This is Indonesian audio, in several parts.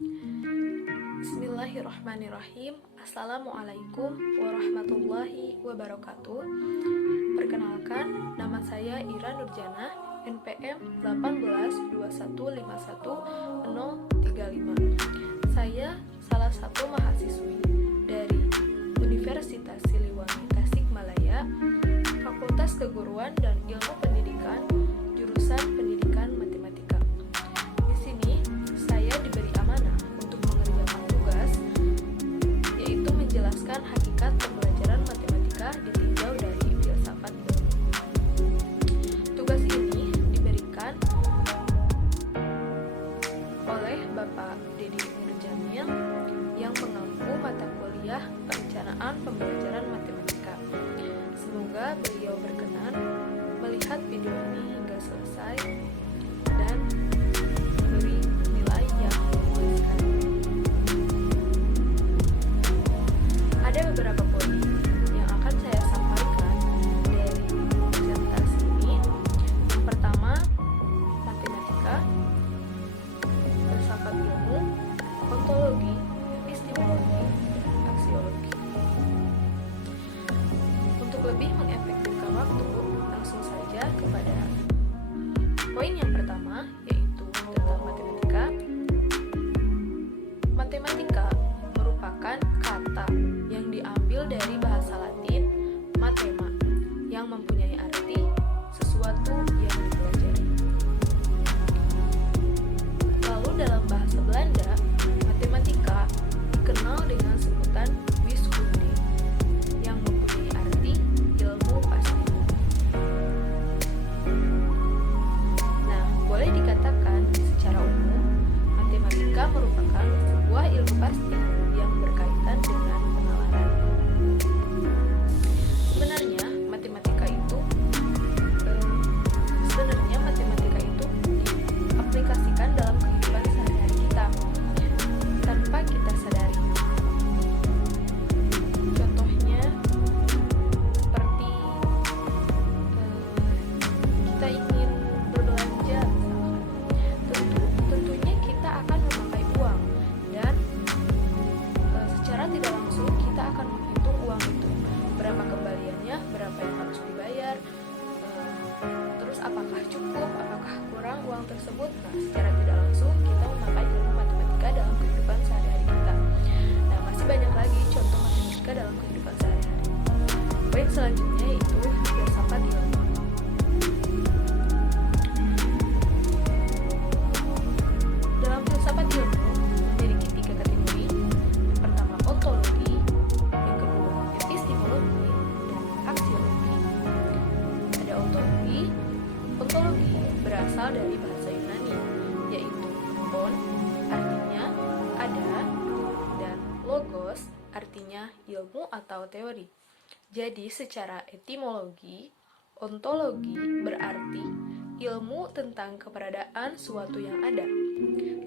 Bismillahirrahmanirrahim. Assalamualaikum warahmatullahi wabarakatuh. Perkenalkan, nama saya Ira Nurjana, NPM 18 2151 035. Saya salah satu mahasiswi dari Universitas Siliwangi Tasikmalaya, Fakultas Keguruan dan Ilmu Pendidikan, jurusan Pendidikan Matematika. Di sini saya diberi amanah untuk mengerjakan tugas, yaitu menjelaskan hakikat pembelajaran matematika ditinjau dari filsafat ilmu. Tugas ini diberikan oleh Bapak Dedi Nurjamil yang mengampu mata kuliah perencanaan pembelajaran matematika. Semoga beliau berkenan melihat video ini hingga selesai dan memberi nilai yang memuaskan. Ada beberapa poin yang akan saya sampaikan dari presentasi ini. Yang pertama, matematika, filsafat ilmu, ontologi, epistemologi, dan aksiologi. Untuk lebih mengefektifkan waktu, langsung saja kepada poin yang pertama, yaitu tentang matematika. Matematika merupakan kata yang diambil dari bahasa Latin matema, yang mempunyai arti sesuatu yang dipelajari. Lalu dalam bahasa Belanda, matematika dikenal dengan sebutan wiskunde, yang mempunyai arti ilmu pasti. Nah, boleh dikatakan secara umum, matematika merupakan sebuah ilmu pasti yang berkaitan dengan penalaran. Sebenarnya matematika itu diaplikasikan dalam kehidupan sehari-hari kita tanpa kita sadari. Contohnya seperti kita ingin berbelanja misalkan. Tentunya kita akan memakai uang dan secara tidak langsung kita akan menghitung uang itu, berapa kembaliannya, berapa yang harus dibayar, terus apakah cukup, apakah kurang uang tersebut. Nah, secara tidak langsung kita memakai ilmu matematika dalam kehidupan sehari-hari kita. Nah, masih banyak lagi contoh matematika dalam kehidupan sehari-hari. Poin selanjutnya yaitu filsafat ilmu. Dalam filsafat ilmu memiliki 3 kategori. Yang pertama ontologi, yang kedua epistemologi, dan aksiologi. Ada ontologi. Ontologi berasal dari bahasa Yunani, yaitu on artinya ada dan logos artinya ilmu atau teori. Jadi secara etimologi, ontologi berarti ilmu tentang keberadaan suatu yang ada.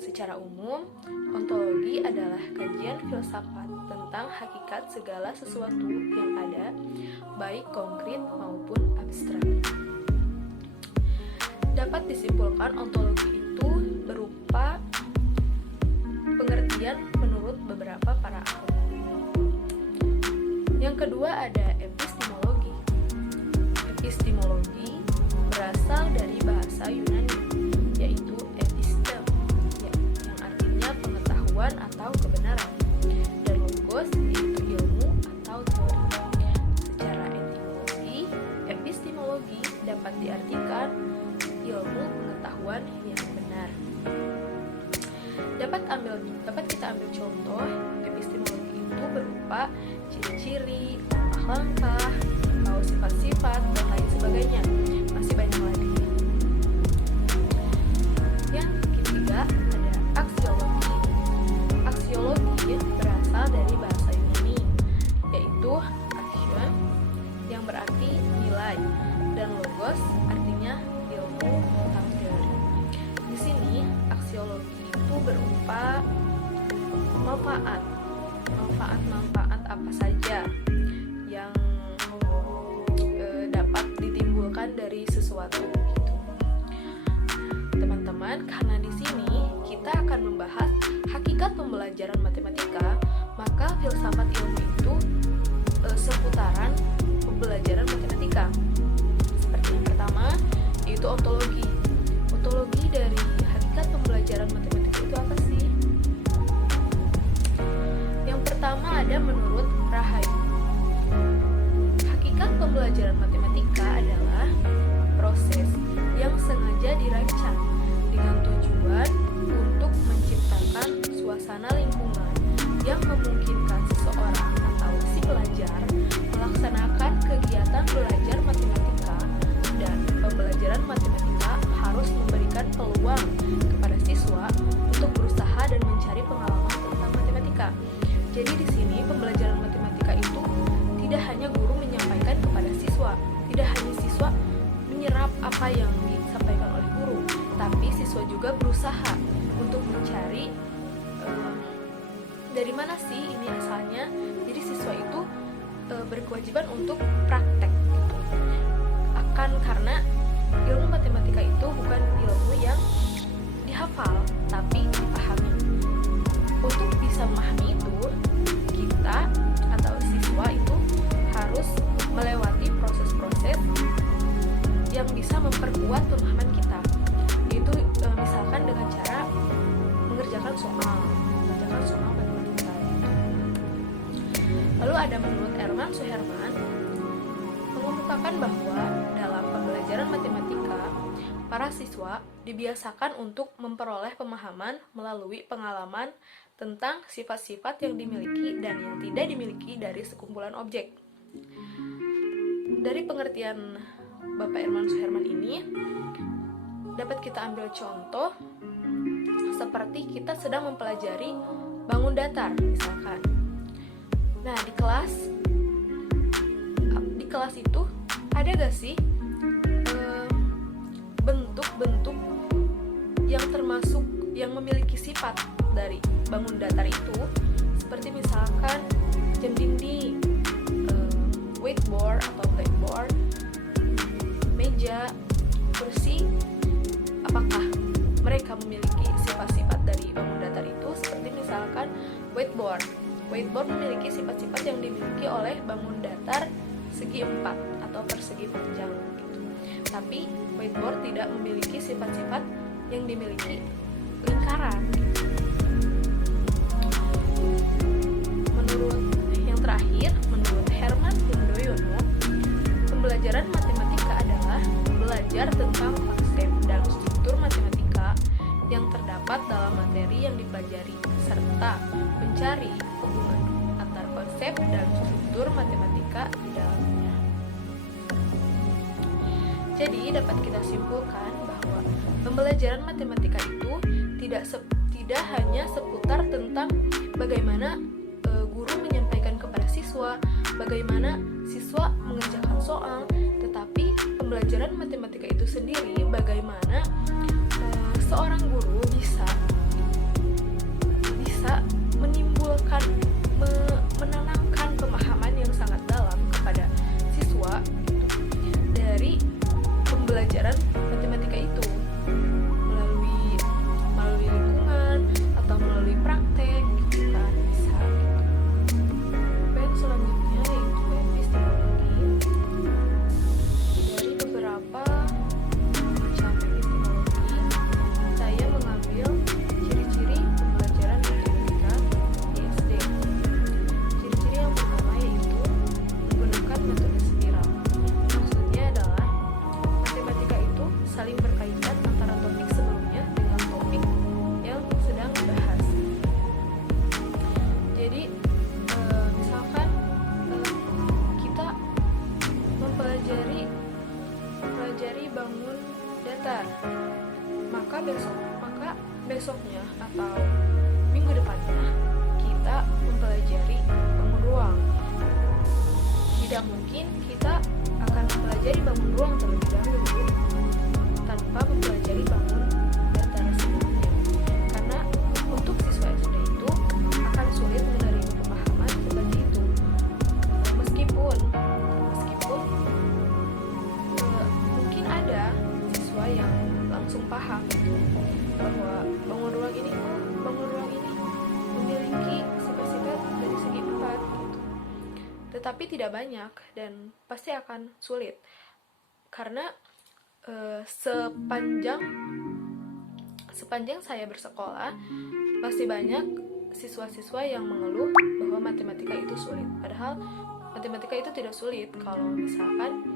Secara umum, ontologi adalah kajian filsafat tentang hakikat segala sesuatu yang ada, baik konkret maupun abstrak. Dapat disimpulkan ontologi itu berupa pengertian menurut beberapa para ahli. Yang kedua ada epistemologi. Epistemologi berasal dari bahasa Yunani, yaitu epistem, yang artinya pengetahuan atau kebenaran, dan logos yaitu ilmu atau teori. Secara etimologi, epistemologi dapat diartikan ilmu pengetahuan yang benar. Dapat kita ambil contoh. Epistemologi itu berupa ciri-ciri, langkah-langkah, atau sifat-sifat, dan lain sebagainya. Masih banyak lagi. Yang ketiga ada aksiologi. Aksiologi berasal dari bahasa Yunani, yaitu action, yang berarti nilai, dan logos artinya ilmu tentang teori. Di sini aksiologi itu berupa manfaat apa saja yang dapat ditimbulkan dari sesuatu gitu. Teman-teman, karena di sini kita akan membahas hakikat hakikat pembelajaran matematika, maka filsafat ilmu itu seputaran pembelajaran matematika. Seperti yang pertama, yaitu ontologi. Ontologi dari hakikat pembelajaran matematika itu apa sih? Yang pertama ada menurut Rahayu. Hakikat pembelajaran matematika adalah proses yang sengaja dirancang dengan tujuan untuk menciptakan suasana lingkungan yang memungkinkan seseorang atau si pelajar melaksanakan kegiatan belajar matematika, dan pembelajaran matematika harus memberikan peluang kepada siswa untuk berusaha dan mencari pengalaman tentang matematika. Jadi di sini pembelajaran matematika itu tidak hanya guru menyampaikan kepada siswa, tidak hanya siswa menyerap apa yang disampaikan oleh guru, tapi siswa juga berusaha untuk mencari dari mana sih ini asalnya. Jadi siswa itu berkewajiban untuk praktek gitu. Karena ilmu matematika itu bukan ilmu yang dihafal, tapi dipahami. Untuk bisa memahami itu, kita atau siswa itu harus melewati proses-proses yang bisa memperkuat pemahaman kita, yaitu misalkan dengan cara mengerjakan soal matematika. Lalu ada menurut Herman Suherman mengemukakan bahwa dalam pembelajaran matematika, para siswa dibiasakan untuk memperoleh pemahaman melalui pengalaman tentang sifat-sifat yang dimiliki dan yang tidak dimiliki dari sekumpulan objek. Dari pengertian Bapak Herman Suherman ini, dapat kita ambil contoh seperti kita sedang mempelajari bangun datar misalkan. Nah, di kelas itu ada gak sih bentuk-bentuk yang termasuk yang memiliki sifat dari bangun datar itu, seperti misalkan jam dinding, whiteboard atau blackboard, meja, kursi. Apakah mereka memiliki sifat-sifat dari bangun datar itu? Seperti misalkan whiteboard memiliki sifat-sifat yang dimiliki oleh bangun datar segi 4 atau persegi panjang gitu. Tapi whiteboard tidak memiliki sifat-sifat yang dimiliki lingkaran gitu. Menurut yang terakhir, menurut Herman Yudhoyono, pembelajaran matematika adalah belajar tentang konsep dan struktur matematika yang terdapat dalam materi yang dipelajari, serta mencari hubungan antar konsep dan struktur matematika di dalamnya. Jadi dapat kita simpulkan bahwa pembelajaran matematika itu tidak hanya seputar tentang bagaimana guru menyampaikan kepada siswa, bagaimana siswa mengerjakan soal, tetapi pembelajaran matematika itu sendiri bagaimana seorang guru bisa menimbulkan, menanamkan pemahaman yang sangat dalam kepada siswa gitu, dari pembelajaran matematika itu melalui lingkungan atau melalui praktek gitu kan, bisa gitu. Yang selanjutnya yaitu epistemologi. Dari beberapa macam epistemologi, saya mengambil ciri-ciri pembelajaran matematika di SD. Ciri-ciri yang pertama yaitu menggunakan metode spiral. Maksudnya adalah matematika itu saling berkaitan antara topik sebelumnya dengan topik yang sedang dibahas. Jadi misalkan kita mempelajari bangun datar, maka besoknya atau minggu depannya kita mempelajari bangun ruang. Tidak mungkin kita akan mempelajari bangun ruang terlebih dahulu tanpa mempelajari bangun datar sebelumnya, karena untuk siswa SD itu akan sulit menerima pemahaman seperti itu. Meskipun mungkin ada siswa yang langsung paham gitu, bahwa bangun ruang ini tetapi tidak banyak dan pasti akan sulit karena sepanjang saya bersekolah masih banyak siswa-siswa yang mengeluh bahwa matematika itu sulit, padahal matematika itu tidak sulit kalau misalkan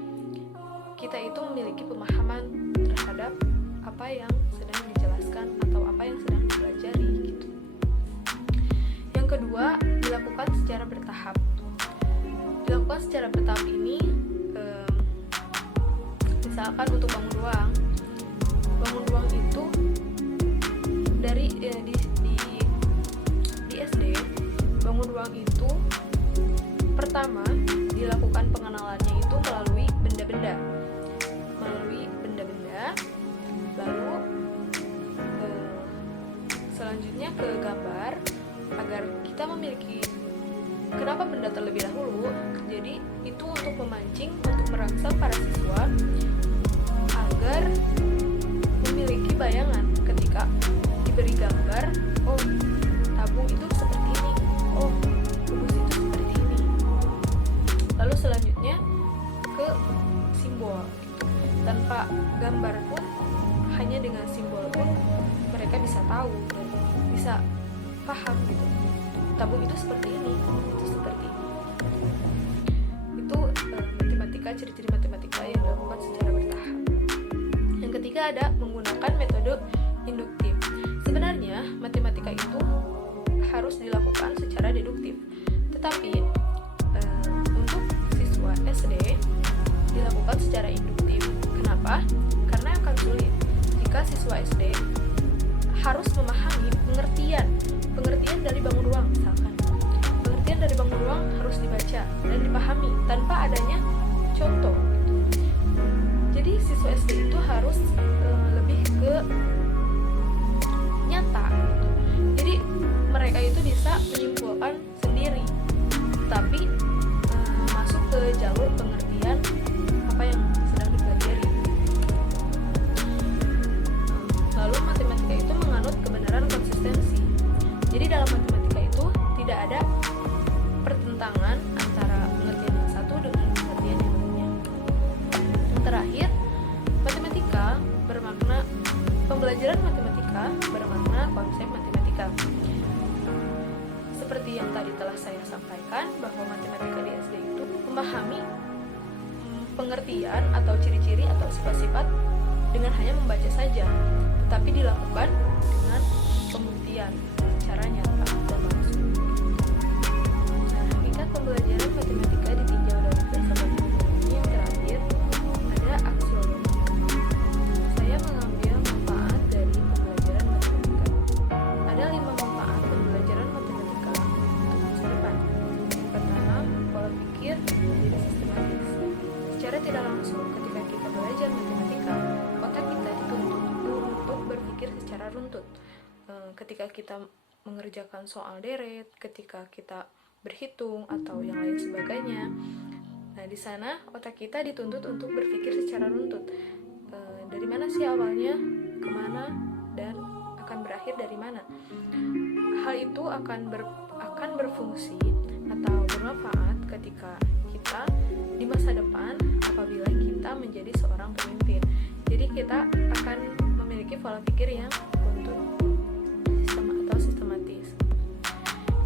kita itu memiliki pemahaman terhadap apa yang sedang dijelaskan atau apa yang sedang dipelajari gitu. Yang kedua, dilakukan secara bertahap. Dilakukan secara bertahap ini misalkan untuk bangun ruang itu dari di SD, bangun ruang itu pertama dilakukan pengenalannya itu melalui benda-benda, lalu selanjutnya ke gambar agar kita memiliki kenapa benda terlebih dahulu. Jadi itu untuk memancing, untuk merangsang para siswa agar memiliki bayangan ketika diberi gambar, oh tabung itu seperti ini, oh kubus itu seperti ini. Lalu selanjutnya ke simbol gitu. Tanpa gambar pun, hanya dengan simbol pun mereka bisa tahu dan bisa paham gitu. Tabung itu seperti ini, itu seperti ini. Itu matematika, ciri-ciri matematika yang dilakukan secara bertahap. Yang ketiga ada menggunakan metode induktif. Sebenarnya matematika itu harus dilakukan secara deduktif, tetapi untuk siswa SD dilakukan secara induktif. Kenapa? Karena akan sulit jika siswa SD harus memahami pengertian dari bangun ruang. Misalkan pengertian dari bangun ruang harus dibaca dan dipahami tanpa adanya contoh. Jadi siswa SD itu harus lebih ke nyata. Jadi mereka itu bisa menyimpulkan sendiri, tapi masuk ke jalur pengertian apa yang sedang dipelajari. Lalu matematika itu menganut kebenaran konsistensi. Jadi dalam matematika itu tidak ada pertentangan antara pengertian yang satu dengan pengertian yang lainnya. Yang terakhir, pembelajaran matematika bermakna konsep matematika. Seperti yang tadi telah saya sampaikan, bahwa matematika di SD itu memahami pengertian atau ciri-ciri atau sifat-sifat dengan hanya membaca saja, tetapi dilakukan dengan pembuktian secara nyata dan langsung. Nah, hakikat pembelajaran matematika ditinjau dari filsafat ekonomi. Yang terakhir ada aksiologi. Saya mengambil manfaat dari pembelajaran matematika. Ada 5 manfaat pembelajaran matematika untuk masa depan. Yang pertama, pola pikir menjadi sistematis. Secara tidak langsung, ketika kita belajar matematika, otak kita dituntut untuk berpikir secara runtut. Ketika kita mengerjakan soal deret, ketika kita berhitung atau yang lain sebagainya. Nah, di sana otak kita dituntut untuk berpikir secara runtut. Dari mana sih awalnya, kemana, dan akan berakhir dari mana. Hal itu akan berfungsi atau bermanfaat ketika kita di masa depan apabila kita menjadi seorang pemimpin. Jadi kita akan memiliki pola pikir yang runtut atau sistematis.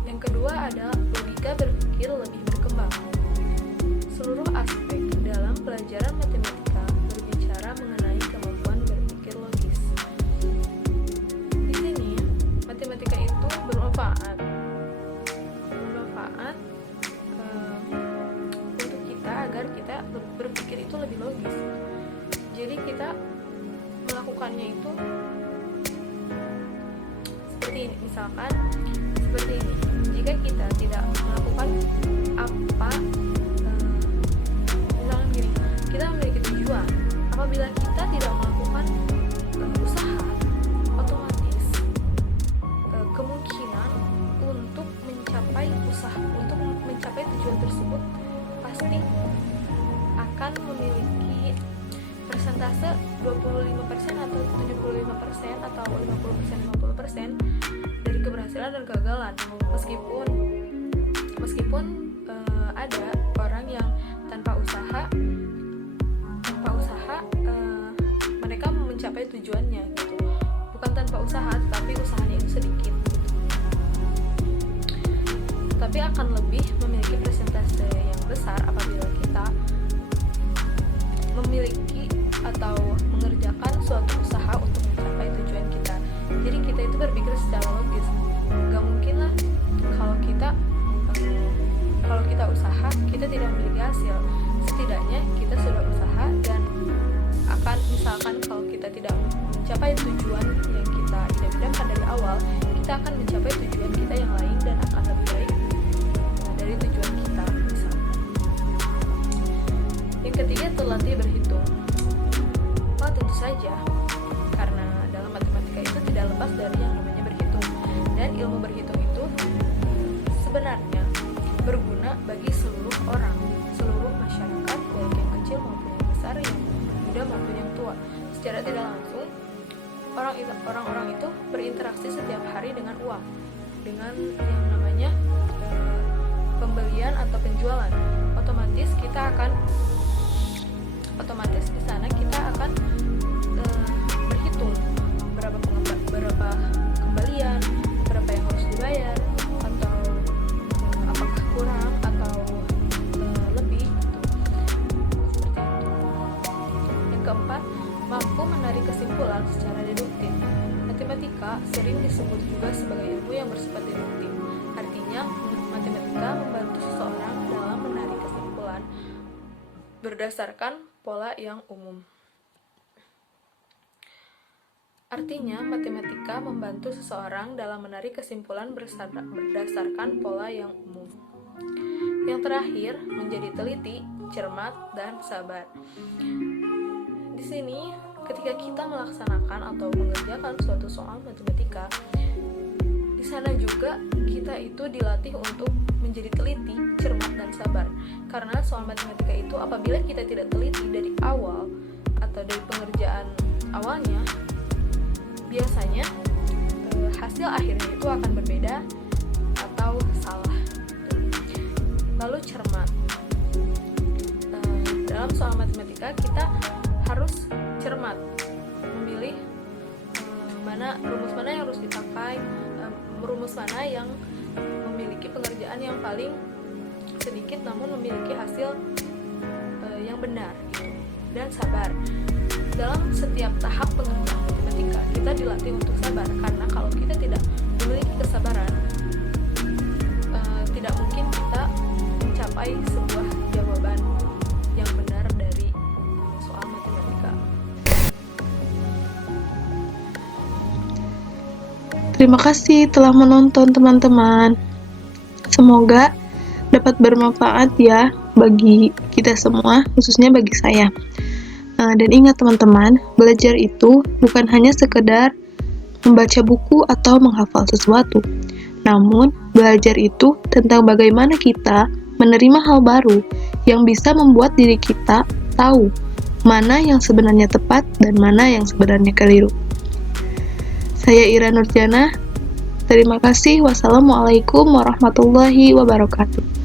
Yang kedua ada logika berpikir lebih berkembang. Seluruh aspek dalam pelajaran matematika berbicara mengenai kemampuan berpikir logis. Di sini matematika itu bermanfaat untuk kita agar kita berpikir itu lebih logis. Jadi kita melakukannya itu seperti ini, misalkan seperti ini. Jika kita tidak melakukan apa, misalkan gini, kita memiliki tujuan. Apabila kita tidak melakukan usaha, otomatis kemungkinan untuk mencapai tujuan tersebut pasti akan memiliki persentase 25% atau 75% atau 50% dari keberhasilan dan kegagalan. Meskipun ada mereka mencapai tujuannya gitu. Bukan tanpa usaha, tetapi usahanya itu sedikit gitu. Tapi akan lebih memiliki persentase yang besar apabila kita memiliki atau mengerjakan suatu usaha untuk mencapai tujuan kita. Jadi kita itu berpikir secara logis. Gak mungkin lah kalau kita usaha kita tidak memiliki hasil. Setidaknya kita sudah usaha, dan akan misalkan kalau kita tidak mencapai tujuan yang kita idam-idamkan dari awal, kita akan mencapai tujuan kita yang lain dan akan lebih baik dari tujuan kita misalnya. Yang ketiga, terlatih berhitung. Tentu saja, karena dalam matematika itu tidak lepas dari yang namanya berhitung, dan ilmu berhitung itu sebenarnya berguna bagi seluruh orang, seluruh masyarakat, baik yang kecil maupun yang besar, yang muda maupun yang tua. Secara tidak langsung, orang-orang itu berinteraksi setiap hari dengan uang, dengan yang namanya pembelian atau penjualan. Otomatis di sana kita akan berhitung berapa kembalian, berapa yang harus dibayar, atau apakah kurang atau lebih gitu. Seperti itu. Yang keempat, mampu menarik kesimpulan secara deduktif. Matematika sering disebut juga sebagai ilmu yang bersifat deduktif. Artinya, matematika membantu seseorang dalam menarik kesimpulan berdasarkan pola yang umum. Artinya, matematika membantu seseorang dalam menarik kesimpulan berdasarkan pola yang umum. Yang terakhir, menjadi teliti, cermat, dan sabar. Di sini, ketika kita melaksanakan atau mengerjakan suatu soal matematika, di sana juga kita itu dilatih untuk menjadi teliti, cermat, dan sabar. Karena soal matematika itu apabila kita tidak teliti dari awal atau dari pengerjaan awalnya, biasanya hasil akhirnya itu akan berbeda atau salah. Lalu cermat. Dalam soal matematika kita harus cermat, memilih rumus mana yang harus dipakai, rumus mana yang memiliki pengerjaan yang paling sedikit namun memiliki hasil yang benar gitu. Dan sabar. Dalam setiap tahap pengerjaan matematika kita dilatih untuk sabar, karena kalau kita tidak memiliki kesabaran, tidak mungkin kita mencapai sebuah jawaban yang benar dari soal matematika. Terima kasih telah menonton teman-teman. Semoga dapat bermanfaat ya bagi kita semua, khususnya bagi saya. Dan ingat teman-teman, belajar itu bukan hanya sekedar membaca buku atau menghafal sesuatu. Namun, belajar itu tentang bagaimana kita menerima hal baru yang bisa membuat diri kita tahu mana yang sebenarnya tepat dan mana yang sebenarnya keliru. Saya Ira Nurjana. Terima kasih. Wassalamualaikum warahmatullahi wabarakatuh.